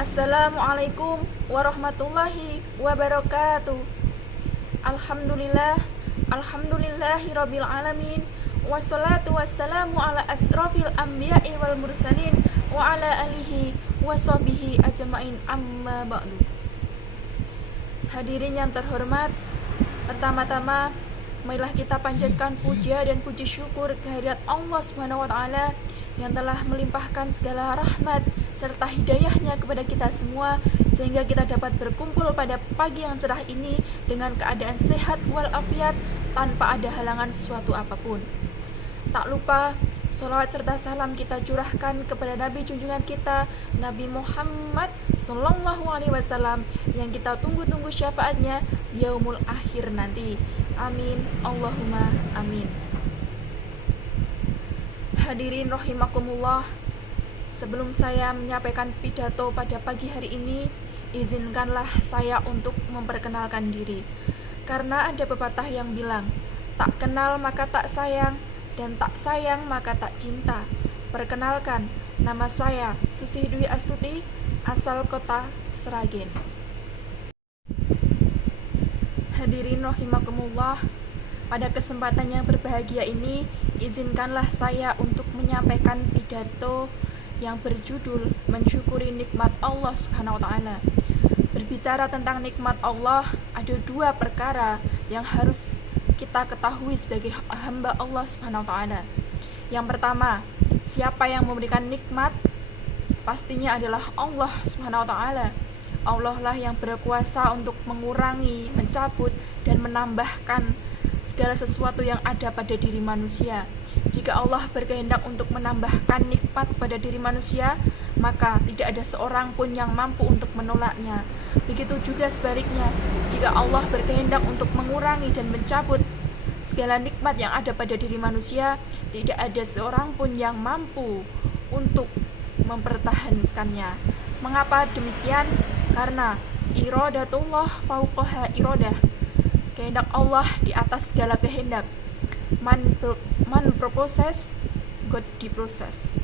Assalamualaikum warahmatullahi wabarakatuh. Alhamdulillah, alhamdulillahirabbil alamin. Wassalatu wassalamu ala asrofil anbiya'i wal mursalin wa ala alihi wa sahbihi ajmain, amma ba'du. Hadirin yang terhormat, pertama-tama marilah kita panjatkan puja dan puji syukur kehadirat Allah Subhanahu wa taala yang telah melimpahkan segala rahmat serta hidayahnya kepada kita semua, sehingga kita dapat berkumpul pada pagi yang cerah ini dengan keadaan sehat walafiat tanpa ada halangan suatu apapun. Tak lupa sholawat serta salam kita curahkan kepada Nabi junjungan kita, Nabi Muhammad Sallallahu Alaihi Wasallam, yang kita tunggu-tunggu syafaatnya di yaumul akhir nanti. Amin, Allahumma amin. Hadirin rahimakumullah, sebelum saya menyampaikan pidato pada pagi hari ini, izinkanlah saya untuk memperkenalkan diri. Karena ada pepatah yang bilang, tak kenal maka tak sayang, dan tak sayang maka tak cinta. Perkenalkan, nama saya Susi Dwi Astuti, asal kota Sragen. Hadirin rahimakumullah, pada kesempatan yang berbahagia ini, izinkanlah saya untuk menyampaikan pidato yang berjudul mensyukuri nikmat Allah Subhanahu wa taala. Berbicara tentang nikmat Allah, ada dua perkara yang harus kita ketahui sebagai hamba Allah Subhanahu wa taala. Yang pertama, siapa yang memberikan nikmat? Pastinya adalah Allah Subhanahu wa taala. Allah lah yang berkuasa untuk mengurangi, mencabut, dan menambahkan segala sesuatu yang ada pada diri manusia. Jika Allah berkehendak untuk menambahkan nikmat pada diri manusia, maka tidak ada seorang pun yang mampu untuk menolaknya. Begitu juga sebaliknya, jika Allah berkehendak untuk mengurangi dan mencabut segala nikmat yang ada pada diri manusia, tidak ada seorang pun yang mampu untuk mempertahankannya. Mengapa demikian? Karena iradatullah fauqaha iradah, kehendak Allah di atas segala kehendak. Man proposes, God diproses.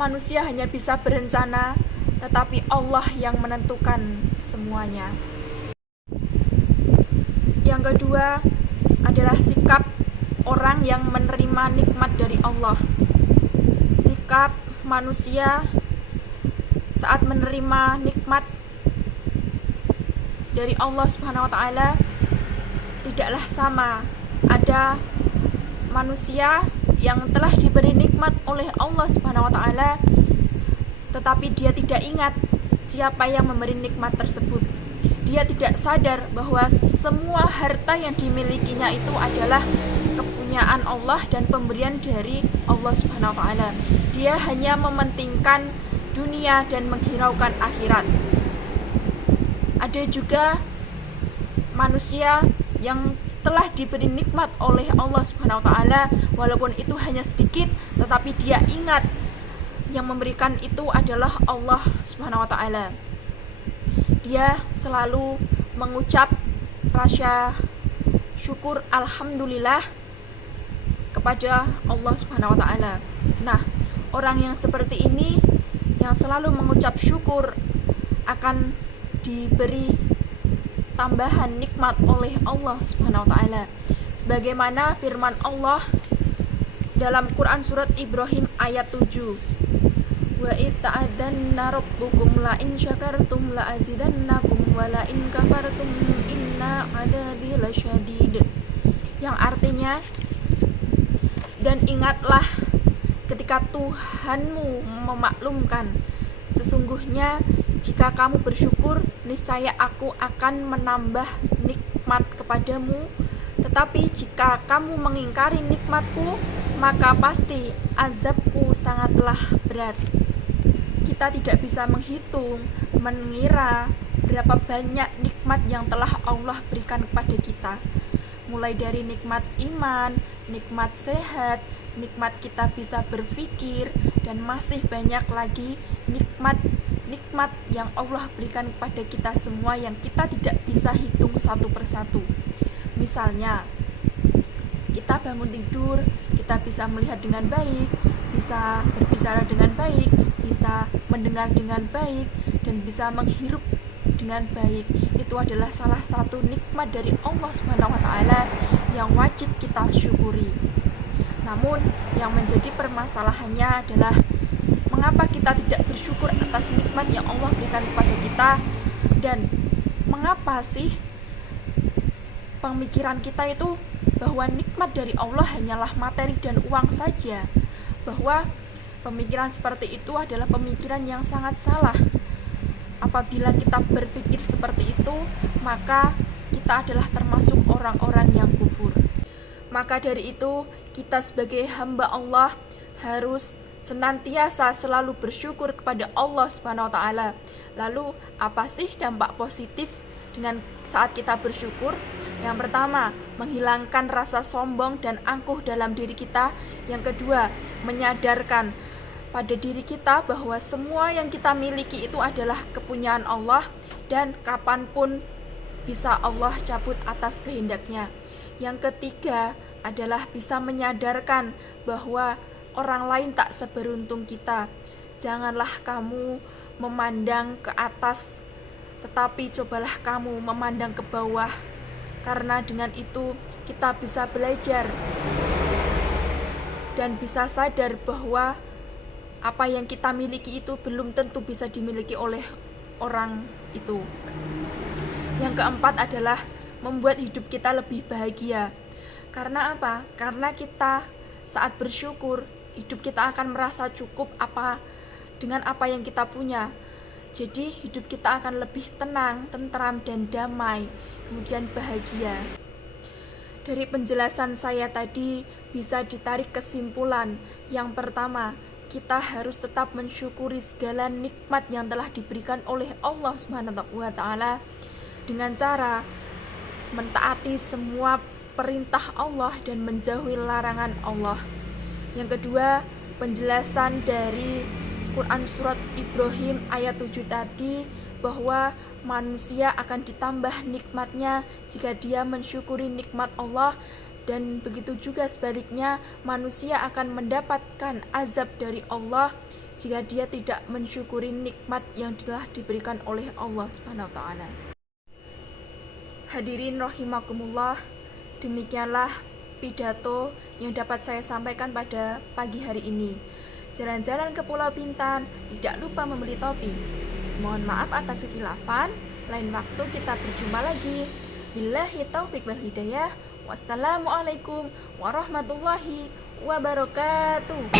Manusia hanya bisa berencana, tetapi Allah yang menentukan semuanya. Yang kedua adalah sikap orang yang menerima nikmat dari Allah. Sikap manusia saat menerima nikmat dari Allah Subhanahu wa taala tidaklah sama. Ada manusia yang telah diberi nikmat oleh Allah Subhanahu wa taala, tetapi dia tidak ingat siapa yang memberi nikmat tersebut. Dia tidak sadar bahwa semua harta yang dimilikinya itu adalah kepunyaan Allah dan pemberian dari Allah Subhanahu wa taala. Dia hanya mementingkan dunia dan menghiraukan akhirat. Ada juga manusia yang setelah diberi nikmat oleh Allah Subhanahu wa taala, walaupun itu hanya sedikit, tetapi dia ingat yang memberikan itu adalah Allah Subhanahu wa taala. Dia selalu mengucap rasa syukur alhamdulillah kepada Allah Subhanahu wa taala. Nah, orang yang seperti ini yang selalu mengucap syukur akan diberi tambahan nikmat oleh Allah Subhanahu wa taala. Sebagaimana firman Allah dalam Quran surat Ibrahim ayat 7. Wa ita'adanna rabbukum la in syakartum la azidannakum wa la in kafartum inna adzabi lasyadid. Yang artinya, dan ingatlah ketika Tuhanmu memaklumkan, sesungguhnya jika kamu bersyukur, niscaya aku akan menambah nikmat kepadamu. Tetapi jika kamu mengingkari nikmatku, maka pasti azabku sangatlah berat. Kita tidak bisa menghitung, mengira berapa banyak nikmat yang telah Allah berikan kepada kita. Mulai dari nikmat iman, nikmat sehat, nikmat kita bisa berpikir, dan masih banyak lagi nikmat yang Allah berikan kepada kita semua yang kita tidak bisa hitung satu persatu. Misalnya, kita bangun tidur, kita bisa melihat dengan baik, bisa berbicara dengan baik, bisa mendengar dengan baik, dan bisa menghirup dengan baik. Itu adalah salah satu nikmat dari Allah Subhanahu wa taala yang wajib kita syukuri. Namun yang menjadi permasalahannya adalah mengapa kita tidak bersyukur atas nikmat yang Allah berikan kepada kita, dan mengapa sih pemikiran kita itu bahwa nikmat dari Allah hanyalah materi dan uang saja, bahwa pemikiran seperti itu adalah pemikiran yang sangat salah. Apabila kita berpikir seperti itu, maka kita adalah termasuk orang-orang yang kufur. Maka dari itu, kita sebagai hamba Allah harus senantiasa selalu bersyukur kepada Allah Subhanahu wa taala. Lalu, apa sih dampak positif dengan saat kita bersyukur? Yang pertama, menghilangkan rasa sombong dan angkuh dalam diri kita. Yang kedua, menyadarkan pada diri kita bahwa semua yang kita miliki itu adalah kepunyaan Allah dan kapanpun bisa Allah cabut atas kehendaknya. Yang ketiga adalah bisa menyadarkan bahwa orang lain tak seberuntung kita. Janganlah kamu memandang ke atas, tetapi cobalah kamu memandang ke bawah, karena dengan itu kita bisa belajar dan bisa sadar bahwa apa yang kita miliki itu belum tentu bisa dimiliki oleh orang itu. Yang keempat adalah membuat hidup kita lebih bahagia. Karena apa? Karena kita saat bersyukur, hidup kita akan merasa cukup dengan apa yang kita punya. Jadi hidup kita akan lebih tenang, tentram, dan damai, kemudian bahagia. Dari penjelasan saya tadi bisa ditarik kesimpulan. Yang pertama, kita harus tetap mensyukuri segala nikmat yang telah diberikan oleh Allah Subhanahu wa taala dengan cara mentaati semua perintah Allah dan menjauhi larangan Allah. Yang kedua, penjelasan dari Quran surat Ibrahim ayat 7 tadi, bahwa manusia akan ditambah nikmatnya jika dia mensyukuri nikmat Allah, dan begitu juga sebaliknya manusia akan mendapatkan azab dari Allah jika dia tidak mensyukuri nikmat yang telah diberikan oleh Allah Subhanahu wa taala. Hadirin rahimakumullah, demikianlah pidato yang dapat saya sampaikan pada pagi hari ini. Jalan-jalan ke Pulau Bintan, tidak lupa membeli topi. Mohon maaf atas kekhilafan, lain waktu kita berjumpa lagi. Billahi taufiq wal hidayah. Wassalamualaikum warahmatullahi wabarakatuh.